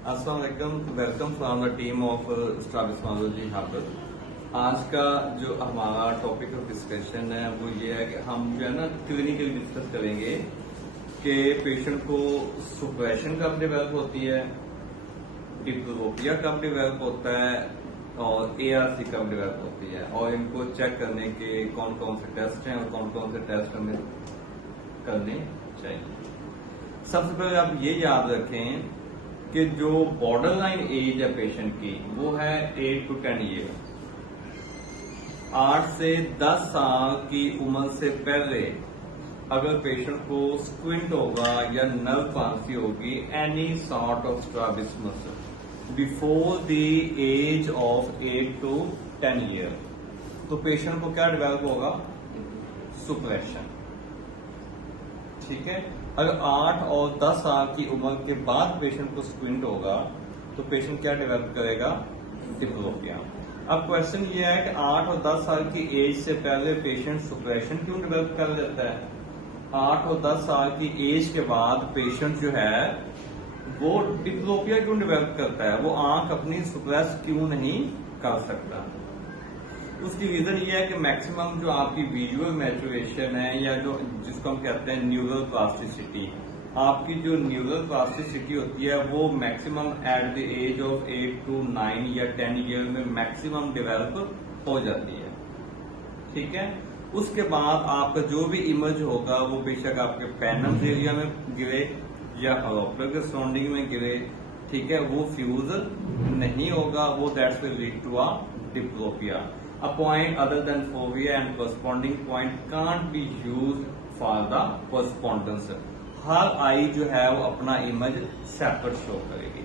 अस्सलाम वालेकुम, welcome from the team of strabismology hub. आज का जो हमारा टॉपिक ऑफ डिस्कशन है वो ये है कि हम जो है ना क्लिनिकली डिस्कस करेंगे कि पेशेंट को सुप्रेशन कब डेवलप होती है, डिप्लोपिया कब डेवलप होता है और एआरसी कब डेवलप होती है, और इनको चेक करने के कौन कौन से टेस्ट हैं और कौन कौन से टेस्ट हमें करने चाहिए। सबसे पहले आप ये याद रखें कि जो बॉर्डर लाइन एज है पेशेंट की वो है 8 to 10 ईयर। 8 से 10 साल की उम्र से पहले अगर पेशेंट को स्क्विंट होगा या नर्व पांसी होगी, any sort of strabismus before the age of 8 to 10 year, तो पेशेंट को क्या डेवलप होगा? सुप्रेशन। ठीक है। अगर 8 और 10 साल की उम्र के बाद पेशेंट को स्क्विंट होगा तो पेशेंट क्या डेवलप करेगा? डिप्लोपिया। अब क्वेश्चन ये है कि 8 और 10 साल की एज से पहले पेशेंट सुप्रेशन क्यों डेवलप कर लेता है? 8 और 10 साल की एज के बाद पेशेंट जो है वो डिप्लोपिया क्यों डेवलप करता है? वो आंख अपनी सुप्रेस क्यों नहीं कर सकता? उसकी रीजन ये है कि मैक्सिमम जो आपकी विजुअल मैचुरेशन है या जो जिसको हम कहते हैं न्यूरल प्लास्टिसिटी, आपकी जो न्यूरल प्लास्टिसिटी होती है वो maximum at the age of 8 to 9 या 10 ईयर में मैक्सिमम डेवलप हो जाती है। ठीक है। उसके बाद आपका जो भी इमेज होगा वो बेशक आपके पैनम एरिया में गिरे या ऑप्टिक के सराउंडिंग में गिरे, ठीक है, वो फ्यूज नहीं होगा, वो that's will lead to a diplopia. A point other than fovea and corresponding point can't be used for the correspondence। हर आई जो है वो अपना इमेज सेपरेट शो करेगी।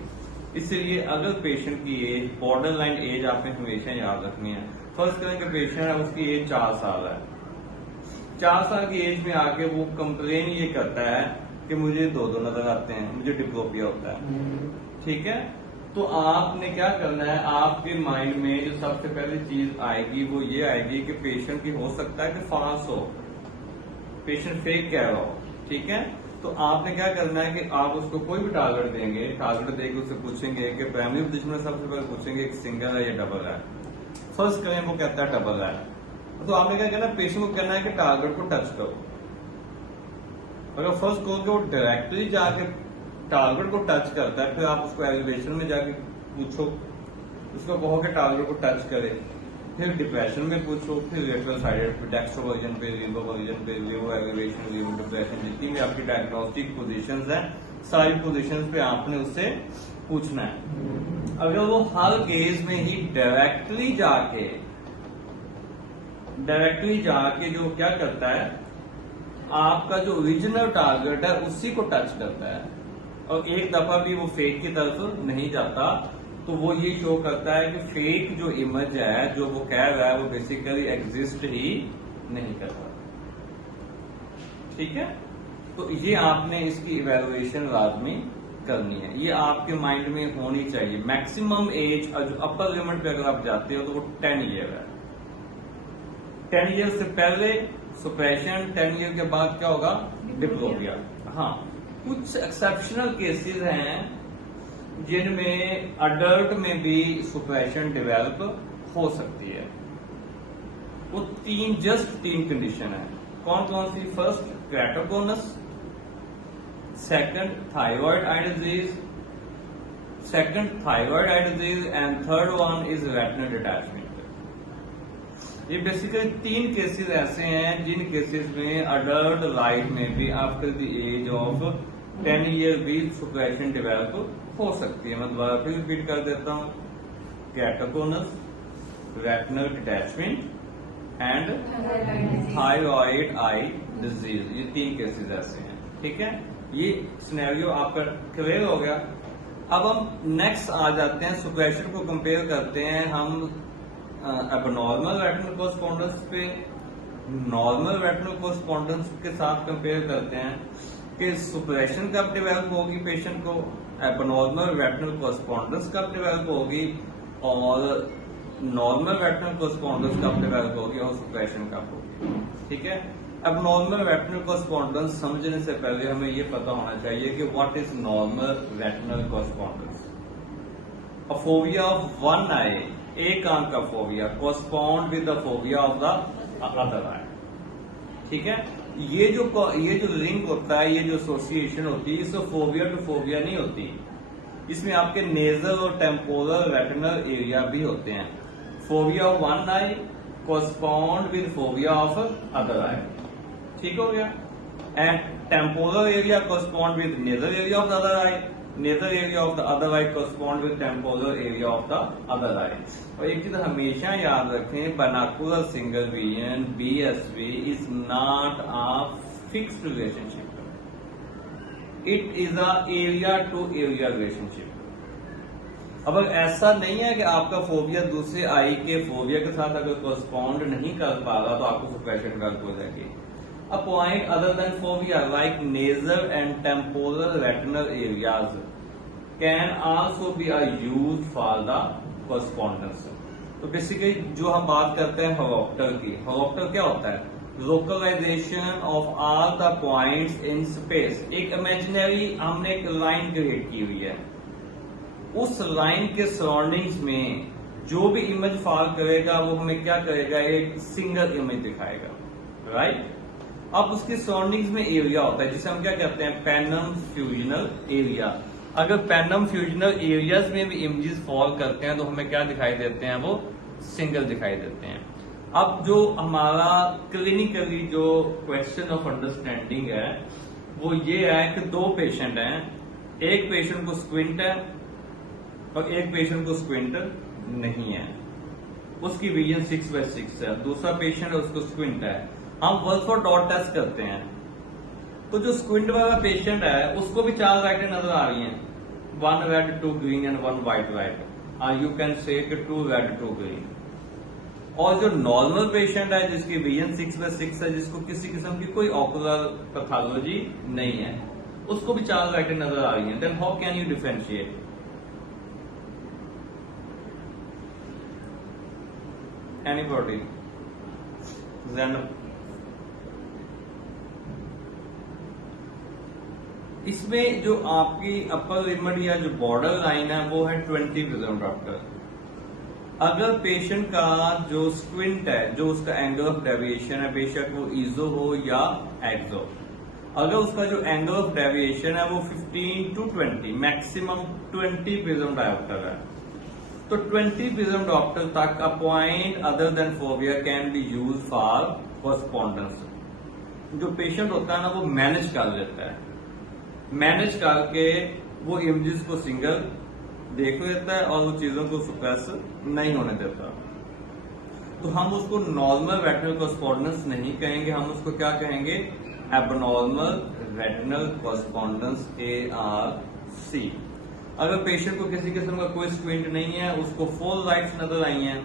इसलिए अगर पेशेंट की एज, बॉर्डर लाइन एज आपने हमेशा याद रखनी है। फर्स्ट करें कि पेशेंट है उसकी एज 4 साल है। 4 साल की एज में आके वो कंप्लेन ये करता है कि मुझे दो नजर आते हैं, मुझे डिप्लोपिया होता है। ठीक है। तो आपने क्या करना है, आपके माइंड में जो सबसे पहली चीज आएगी वो ये आएगी कि पेशेंट की हो सकता है कि फॉल्स हो, पेशेंट फेक कह रहा हो। ठीक है। तो आपने क्या करना है कि आप उसको कोई भी टारगेट देंगे, टारगेट देके उससे पूछेंगे कि प्राइमरी पोजीशन में सबसे पहले पूछेंगे कि सिंगल है या डबल है। फर्स्ट करें वो कहता है डबल है, तो आपने क्या करना है, पेशेंट को कहना है कि टारगेट को टच करो। अगर फर्स्ट कहोगे वो डायरेक्टली जाके टारगेट को टच करता है, फिर आप उसको एलिवेशन में जाके पूछो, उसको कहो कि टारगेट को टच करे, फिर डिप्रेशन में पूछो, फिर लेटरल साइडेड पे, डेक्स्ट्रोवर्जन पे, लिम्बोवर्जन पे, लिवर एलिवेशन, लिवर डिप्रेशन, जितनी भी आपकी डायग्नोस्टिक पोजीशंस हैं सारी पोजीशंस पे आपने उससे पूछना है। अगर वो हर केस में ही डायरेक्टली जाके जो क्या करता है, आपका जो ओरिजिनल टारगेट है उसी को टच करता है और एक दफा भी वो फेक की तरफ नहीं जाता, तो वो ये शो करता है कि फेक जो इमेज है जो वो कह रहा है वो बेसिकली एग्जिस्ट ही नहीं करता। ठीक है। तो ये आपने इसकी इवेलुएशन लाजमी करनी है, ये आपके माइंड में होनी चाहिए। मैक्सिमम एज जो अपर लिमिट पे अगर आप जाते हो तो वो 10 ईयर है। 10 ईयर से पहले सुप्रेशन, 10 ईयर के बाद क्या होगा? डिप्लोपिया। हाँ, कुछ एक्सेप्शनल केसेस हैं जिनमें अडल्ट में भी सुप्रेशन डेवलप हो सकती है। वो जस्ट तीन कंडीशन है। कौन कौन सी? First keratoconus, second thyroid eye disease and third one is retinal detachment. ये बेसिकली 3 केसेस ऐसे हैं जिन केसेस में अडल्ट लाइफ में भी after the age of 10 year भी सुप्रेशन डेवलप हो सकती है। मैं दोबारा फिर रिपीट कर देता हूं, keratoconus, retinal detachment and thyroid eye disease, ये 3 केसेस ऐसे हैं। ठीक है। ये सिनेरियो आपका क्लियर हो गया। अब हम नेक्स्ट आ जाते हैं, सुप्रेशन को कंपेयर करते हैं हम एबनॉर्मल रेटिनल कोरेस्पोंडेंस पे नॉर्मल रेटिनल कोरेस्पोंडेंस के साथ कंपेयर करते हैं कि सुप्रेशन कब डेवलप होगी पेशेंट को, एबनॉर्मल रेटिनल कोरेस्पोंडेंस कब डेवलप होगी और नॉर्मल रेटिनल कोरेस्पोंडेंस कब डेवलप होगी और सुप्रेशन कब होगी। ठीक है। एबनॉर्मल रेटिनल कोरेस्पोंडेंस समझने से पहले हमें ये पता होना चाहिए कि what is normal retinal correspondence. A phobia of one eye, एक आंख का phobia correspond with the phobia of the other eye. ठीक है, ये जो लिंक होता है, ये जो एसोसिएशन होती है, इससे फोबिया टू फोबिया नहीं होती. इसमें आपके नेजल और टेम्पोरल रेटिनल एरिया भी होते हैं. Phobia of one I correspond with phobia of other eye. ठीक हो गया. And temporal area correspond with nasal area of the other eye. Nasal area of the other eye correspond with temporal area of the other eye. और एक चीज हमेशा याद रखें, binocular single vision BSV is not a fixed relationship. It is a area to area relationship. अब ऐसा नहीं है कि आपका फोबिया दूसरे आई के फोबिया के साथ अगर correspond नहीं कर पा रहा तो आपको suppression गलत हो जाएगी. A point other than phobia like nasal and temporal retinal areas can also be used for the correspondence. तो बेसिकली जो हम बात करते हैं होरोप्टर की, होरोप्टर क्या होता है? Localisation of all the points in space. एक इमेजिनरी हमने एक लाइन क्रिएट की हुई है, उस लाइन के सराउंडिंग्स में जो भी इमेज फॉल करेगा वो हमें क्या करेगा? एक सिंगल इमेज दिखाएगा, राइट? अब उसके सराउंडिंग्स में एरिया होता है जिसे हम क्या कहते हैं? पेनम फ्यूजनल एरिया. अगर पेनम फ्यूजनल एरियाज में भी इमेजेस फॉल करते हैं तो हमें क्या दिखाई देते हैं? वो सिंगल दिखाई देते हैं. अब जो हमारा क्लिनिकली जो क्वेश्चन ऑफ अंडरस्टैंडिंग है वो ये है कि दो पेशेंट हैं, एक पेशेंट को स्क्विंट है और एक पेशेंट को स्क्विंट नहीं है. उसकी विजन 6/6 है. दूसरा पेशेंट है, उसको स्क्विंट है. हम वुल्फोर्ड डॉट टेस्ट करते हैं तो जो स्क्विंट वाला पेशेंट है उसको भी 4 लाइटें नजर आ रही हैं, 1 red 2 green and 1 white light. You can say 2 red 2 green. और जो नॉर्मल पेशेंट है जिसकी विजन 6/6 है, जिसको किसी किस्म की कोई ऑकुलर पैथोलॉजी नहीं है, उसको भी 4 लाइटें नजर आ रही हैं. Then how can you differentiate? Anybody? इसमें जो आपकी अपर लिमिट या जो बॉर्डर लाइन है वो है 20 प्रिज्म डायप्टर. अगर पेशेंट का जो स्क्विंट है, जो उसका एंगल ऑफ डेविएशन है, बेशक वो इजो हो या एक्सो, अगर उसका जो एंगल ऑफ डेविएशन है वो 15 to 20, मैक्सिमम 20 प्रिज्म डायप्टर है, तो 20 प्रिज्म डायप्टर तक a point other than phobia can be use for correspondence. जो पेशेंट होता है ना वो मैनेज कर लेता है, मैनेज करके वो इमेजेस को सिंगल देख लेता है और वो चीजों को सप्रेस नहीं होने देता. तो हम उसको नॉर्मल रेटिनल कॉरस्पॉन्डेंस नहीं कहेंगे, हम उसको क्या कहेंगे? Abnormal retinal correspondence ARC. अगर पेशेंट को किसी किस्म का कोई स्क्विंट नहीं है, उसको 4 लाइट्स नजर आई हैं,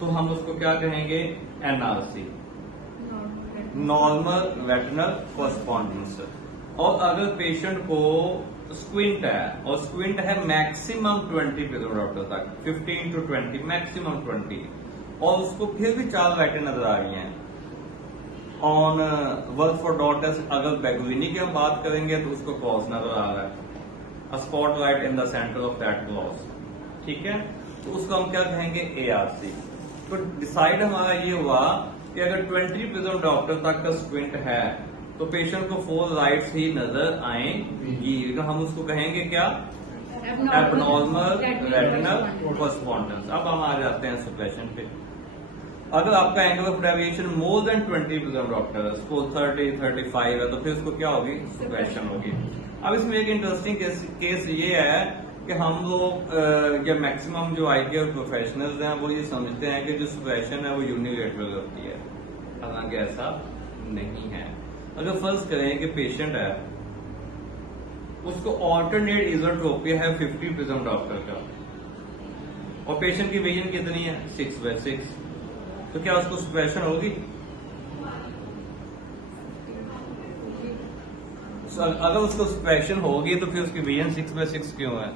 तो हम उसको क्या कहेंगे? NRC, normal retinal correspondence. और अगर पेशेंट को स्क्विंट है और स्क्विंट है मैक्सिमम 20 प्रिज्म डायप्टर तक, 15 to 20, मैक्सिमम 20, और उसको फिर भी 4 लाइटें नजर आ रही हैं ऑन वुल्फोर्ड डॉट टेस्ट. अगर बेगुलिनी की हम बात करेंगे तो उसको क्रॉस नजर आ रहा है, अ spot light in the centre of that cross. ठीक है, तो उसको हम क्या कहेंगे? ARC. तो डिसाइड हमारा ये हुआ कि अगर 20 प्रिज्म डायप्टर तक का स्क्विंट है तो पेशेंट को 4 लाइट्स ही नजर आएंगी, तो हम उसको कहेंगे क्या? Abnormal retinal correspondence. अब हम आ जाते हैं सप्रेशन पे. अगर आपका angle of deviation more than 20 prism dioptre है, सपोज 30, 35 है, तो फिर उसको क्या होगी? सप्रेशन होगी. अब इसमें एक इंटरेस्टिंग केस ये है कि हम लोग या मैक्सिमम जो आई केयर प्रोफेशनल्स हैं वो ये समझते हैं कि जो सप्रेशन है वो यूनिलेटरल होती है, हालांकि ऐसा नहीं है. अगर फर्ज करें कि पेशेंट है, उसको ऑल्टरनेट इजोट्रोपिया है 50 प्रिज्म डायप्टर का, और पेशेंट की विजन कितनी है? 6/6, तो क्या उसको सप्रेशन होगी? अगर उसको सप्रेशन होगी तो फिर उसकी विजन 6/6 क्यों है?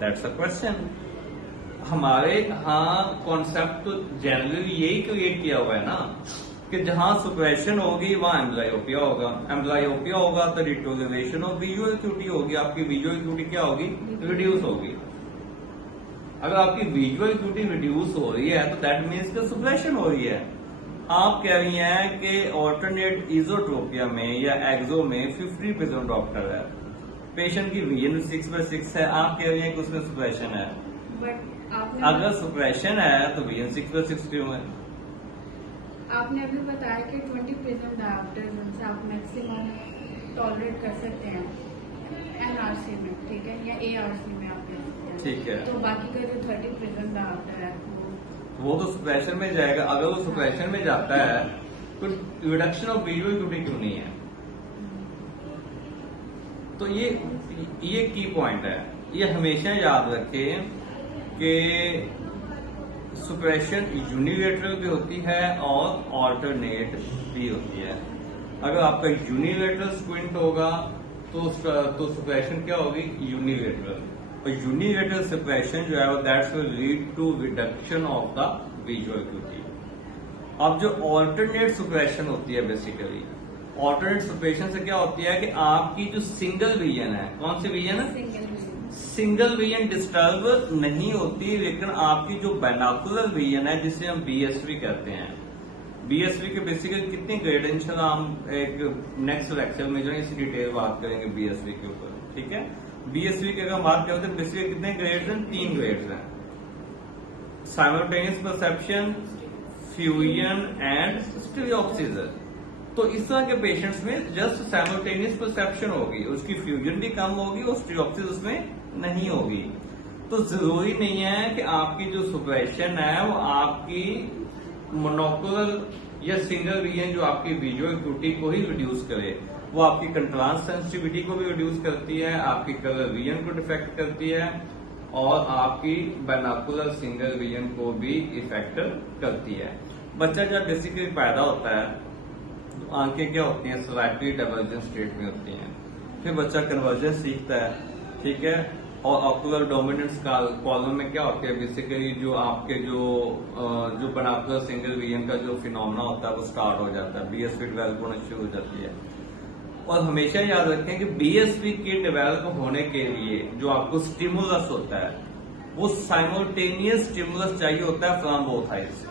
That's a question. हमारे यहाँ कॉन्सेप्ट तो जनरली यही क्रिएट किया हुआ है ना कि जहां सुप्रेशन होगी वहां एम्ब्लायोपिया होगा, एम्ब्लायोपिया होगा तो डिटोरिएशन ऑफ विजुअल एक्यूटी होगी, आपकी विजुअल एक्यूटी क्या होगी, रिड्यूस होगी। अगर आपकी विजुअल एक्यूटी रिड्यूस हो रही है तो दैट मीन्स कि सुप्रेशन हो रही है। आप कह रही हैं कि ऑल्टरनेट इजोट्रोपिया में या एक्सो में 50% डॉक्टर है, पेशेंट की विजन 6/6 है, आप कह रही हैं कि उसमें सुप्रेशन है। बट आपने अगर सुप्रेशन है तो विजन 6/6 क्यों है? आपने अभी बताया कि 20% डायोप्टर जिनसे आप मैक्सिमम टॉलरेट कर सकते हैं एनआरसी में, ठीक है, या एआरसी में आप ले सकते हैं, ठीक है। तो बाकी का जो 30% डायोप्टर है वो तो सुप्रेशन में जाएगा। अगर वो सुप्रेशन में जाता है तो रिडक्शन ऑफ विजुअल एक्यूटी क्यों नहीं है? तो ये की पॉइंट है, ये हमेशा याद रखें कि सुप्रेशन यूनिलेटरल भी होती है और ऑल्टरनेट भी होती है। अगर आपका यूनिलेटरल स्क्विंट होगा तो सुप्रेशन क्या होगी, यूनिलेटरल, और यूनिलेटरल सुप्रेशन जो है वो that's will lead to reduction of the visual acuity. अब जो ऑल्टरनेट सुप्रेशन होती है, बेसिकली ऑल्टरनेट सुप्रेशन से क्या होती है कि आपकी जो सिंगल विजन है, कौन सी विजन है, सिंगल विजन डिस्टर्ब नहीं होती, लेकिन आपकी जो बाइनोकुलर विजन है जिसे हम बीएसवी कहते हैं, बीएसवी के बेसिकली कितने ग्रेड, इंशाल्लाह हम एक नेक्स्ट लेक्चर में जो है इसी डिटेल बात करेंगे बीएसवी के ऊपर, ठीक है। बीएसवी के अगर बात करते हैं बेसिकली कितने ग्रेड्स हैं, 3 ग्रेड्स हैं, साइमल्टेनियस परसेप्शन, फ्यूजन एंड स्टीरियोप्सिस। तो इस तरह के पेशेंट्स में जस्ट साइमल्टेनियस परसेप्शन होगी, उसकी फ्यूजन भी कम होगी और स्टीरियोप्सिस उसमें नहीं होगी। तो जरूरी नहीं है कि आपकी जो सुप्रेशन है वो आपकी मोनोकुलर या सिंगल विजन जो आपकी विजुअल एक्यूटी को ही रिड्यूस करे, वो आपकी कंट्रास्ट सेंसिटिविटी को भी रिड्यूस करती है, आपकी कलर विजन को डिफेक्ट करती है और आपकी बाइनोकुलर सिंगल विजन को भी इफेक्ट करती है। बच्चा जब बेसिकली पैदा होता है तो आंखें क्या होती हैं, स्लाइटली डाइवर्जेंट स्टेट में होती हैं, फिर बच्चा कन्वर्जेंस सीखता है, ठीक है, और ऑक्यूलर डोमिनेंस कॉलम में क्या होती है, बेसिकली जो आपके जो बाइनोकुलर सिंगल विजन का जो फिनोमेना होता है वो स्टार्ट हो जाता है, बीएसवी डेवलप होना शुरू हो जाती है। और हमेशा याद रखें कि बीएसवी के डेवलप होने के लिए जो आपको स्टिमुलस होता है वो साइमल्टेनियस स्टिमुलस चाहिए होता है फ्रॉम बोथ आइज।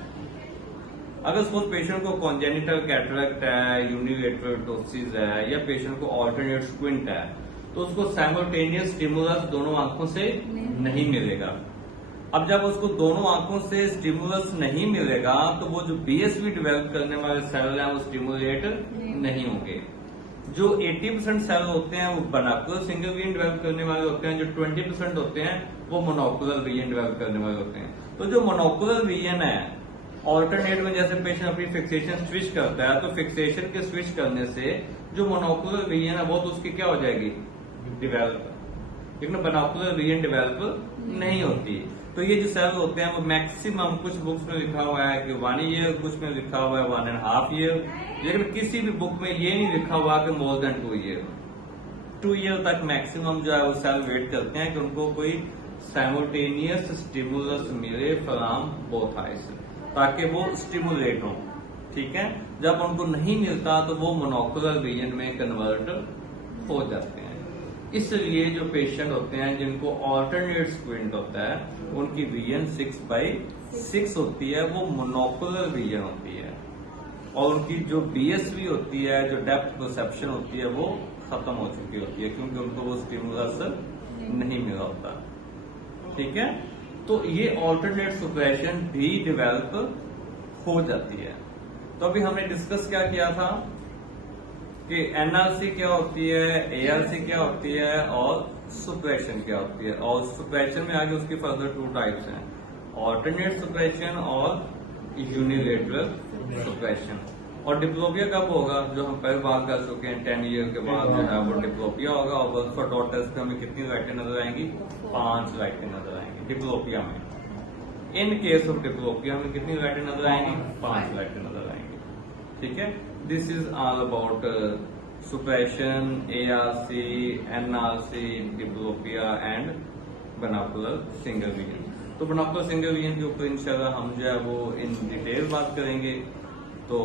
अगर सपोज पेशेंट को कॉन्जेनिटल कैटरेक्ट है, यूनिलेटरल टोसिस है, या पेशेंट को ऑल्टरनेट स्क्विंट है, तो उसको साइमल्टेनियस स्टिमुलस दोनों आंखों से नहीं मिलेगा। अब जब उसको दोनों आंखों से स्टिमुलस नहीं मिलेगा तो वो जो बीएसवी डेवलप करने वाले सेल हैं वो स्टिमुलेट नहीं होंगे। जो 80% सेल होते हैं वो बाइनोकुलर सिंगल विजन डेवलप करने वाले होते हैं, जो 20% होते हैं वो मोनोकुलर विजन डेवलप करने वाले होते हैं। तो जो मोनोकुलर विजन है, ऑल्टरनेट में जैसे पेशेंट अपनी फिक्सेशन स्विच करता है तो फिक्सेशन के स्विच करने से जो मोनोकुलर विजन है वो तो उसकी क्या हो जाएगी, डेवलप, लेकिन बाइनोकुलर विजन डेवलप नहीं होती। तो ये जो सेल होते हैं वो मैक्सिमम कुछ बुक्स में लिखा हुआ है कि 1 ईयर, कुछ में लिखा हुआ है 1.5 ईयर, लेकिन किसी भी बुक में ये नहीं लिखा हुआ कि मोर देन 2 ईयर। 2 ईयर तक मैक्सिमम जो है वो सेल वेट करते हैं कि उनको कोई साइमल्टेनियस स्टिमुलस मिले फ्रॉम बोथ आइज, ताकि वो स्टिमुलेट हो, ठीक है। जब उनको नहीं मिलता तो वो मोनोकुलर विजन में कन्वर्ट हो जाते हैं। इसलिए जो पेशेंट होते हैं जिनको ऑल्टरनेट स्क्विंट होता है उनकी विजन 6/6 होती है, वो मोनोकुलर विजन होती है, और उनकी जो बीएसवी होती है, जो डेप्थ परसेप्शन होती है, वो खत्म हो चुकी होती है क्योंकि उनको वो स्टिमुलस नहीं मिला होता, ठीक है। तो ये ऑल्टरनेट सुप्रेशन भी डेवलप हो जाती है। तो अभी हमने डिस्कस क्या किया था कि एनआरसी क्या होती है, एआरसी क्या होती है और सुप्रेशन क्या होती है। और सुप्रेशन में आगे उसकी फर्दर 2 टाइप्स हैं, ऑल्टरनेट सुप्रेशन और यूनिलेटरल सुप्रेशन। और डिप्लोपिया कब होगा, जो हम पहले बात कर चुके हैं, 10 ईयर के बाद जो है वो डिप्लोपिया होगा। और वर्क फॉर डॉट टेस्ट में हमें कितनी लाइटें नजर आएंगी, 5 लाइटें नजर आएंगी डिप्लोपिया में। इन केस ऑफ डिप्लोपिया में कितनी लाइटें नजर आएंगी, 5 लाइटें नजर आएंगी, ठीक है। This is all about suppression, ARC, NRC, diplopia and binocular single vision. तो बाइनोकुलर सिंगल विजन के ऊपर इंशाल्लाह हम जो है वो इन डिटेल बात करेंगे। तो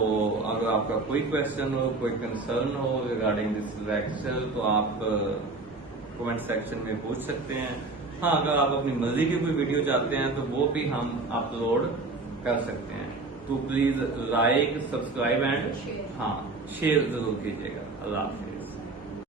अगर आपका कोई क्वेश्चन हो, कोई कंसर्न हो रिगार्डिंग दिस लेक्चर, तो आप कमेंट सेक्शन में पूछ सकते हैं। हाँ, अगर आप अपनी मर्जी की कोई वीडियो चाहते हैं तो वो भी हम अपलोड कर सकते हैं। तो please like, subscribe and share. हाँ शेयर जरूर कीजिएगा। अल्लाह हाफिज।